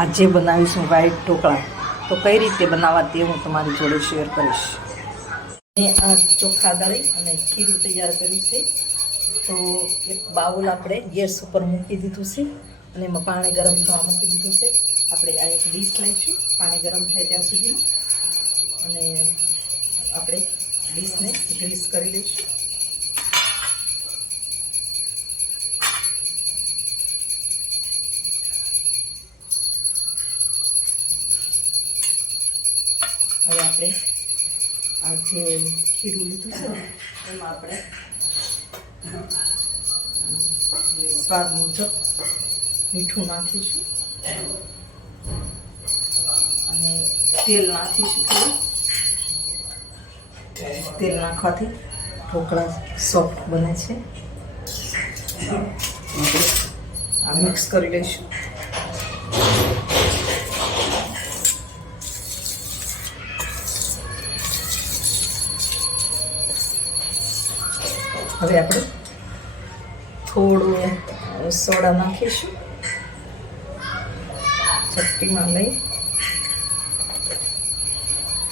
આજે બનાવીશું વ્હાઈટ ઢોકળા. તો કઈ રીતે બનાવવા તે હું તમારી જોડે શેર કરીશ. મેં આ ચોખા દળી અને ખીરું તૈયાર કર્યું છે. તો એક બાઉલ આપણે ગેસ ઉપર મૂકી દીધું છે અને એમાં પાણી ગરમ થવા મૂકી દીધું છે. આપણે આ એક ડીશ લઈશું પાણી ગરમ થાય ત્યાં સુધીમાં, અને આપણે ડીશને ગ્રીસ કરી લઈશું. હવે આપણે આ જે ખીરું લીધું છે એમાં આપણે સ્વાદ મુજબ મીઠું નાખીશું અને તેલ નાખીશું. તેલ નાખવાથી ઢોકળા સોફ્ટ બને છે. આ મિક્સ કરી લઈશું. હવે આપણે થોડું સોડા નાખીશું ચપટીમાં લઈ,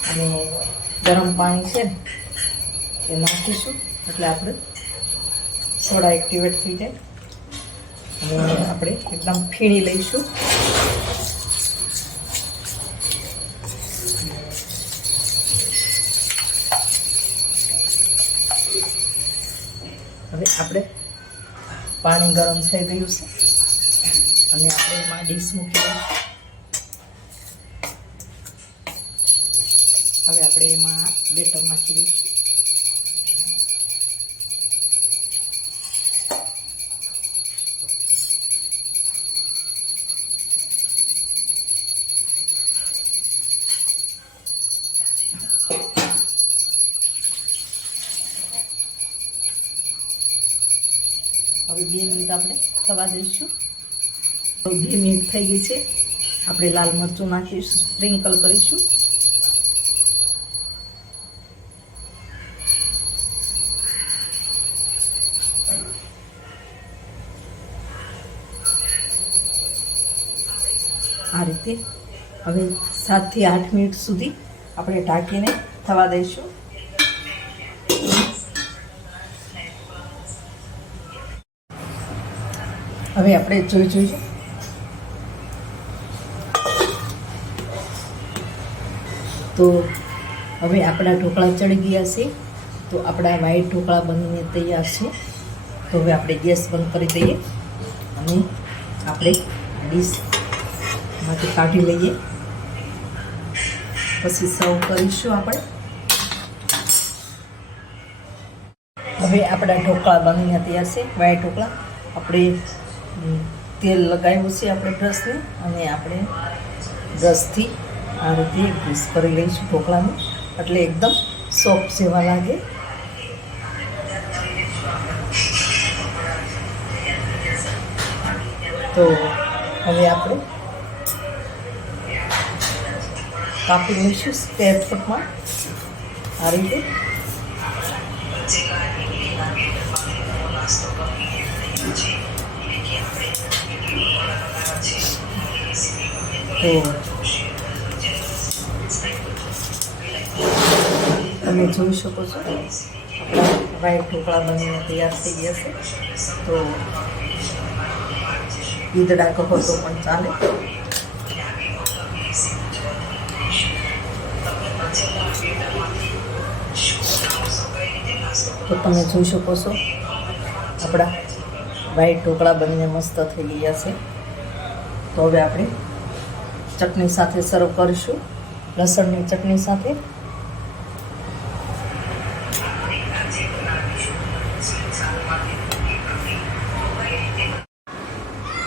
અને ગરમ પાણી છે ને એ નાખીશું એટલે આપણે સોડા એક્ટિવેટ થઈ જાય. અને આપણે એકદમ ફીણી લઈશું. હવે આપણે પાણી ગરમ થઈ ગયું છે અને આપણે એમાં ડીશ મૂકી દઈશું. હવે આપણે એમાં બેટર નાખી દઈશું. હવે 2 મિનિટ આપણે થવા દઈશું. 2 મિનિટ થઈ ગઈ છે. આપણે લાલ મરચું નાખીશું, સ્પ્રિંકલ કરીશું. આ રીતે હવે 7 થી 8 મિનિટ સુધી આપણે ઢાંકીને થવા દઈશું. હવે આપણે જોઈશું. તો હવે આપણા ઢોકળા ચડી ગયા છે. તો આપણા વ્હાઈટ ઢોકળા બનીને તૈયાર છે. તો હવે આપણે ગેસ બંધ કરી દઈએ અને આપણે ડીશમાંથી કાઢી લઈએ. પછી સર્વ કરીશું આપણે. હવે આપણા ઢોકળા બનીને તૈયાર છે, વ્હાઈટ ઢોકળા. આપણે તેલ લગાવ્યું છે આપણે બ્રશને, અને આપણે બ્રશથી આ રીતે ગ્રીસ કરી લઈશું ઢોકળાને, એટલે એકદમ સોફ્ટ જેવા લાગે. તો હવે આપણે કાપી લઈશું સ્ક્વેર કટમાં આ રીતે. તો તમે જોઈ શકો છો વ્હાઈટ ઢોકળા બનીને તૈયાર થઈ ગયા છે. તો ઈદડા કહો તો પણ ચાલે. તો તમે જોઈ શકો છો આપણા વ્હાઈટ ઢોકળા બનીને મસ્ત થઈ ગયા છે. તો હવે આપણે ચટણી સાથે સર્વ કરીશું, લસણની ચટણી સાથે.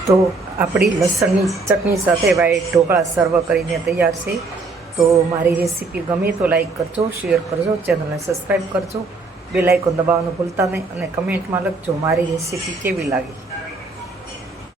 તો આપણી લસણની ચટણી સાથે વ્હાઈટ ઢોકળા સર્વ કરીને તૈયાર છે. તો મારી રેસીપી ગમે તો લાઈક કરજો, શેર કરજો, ચેનલને સબસ્ક્રાઈબ કરજો, બેલ આઇકોન દબાવવાનું ભૂલતા નહીં, અને કમેન્ટમાં લખજો મારી રેસીપી કેવી લાગી.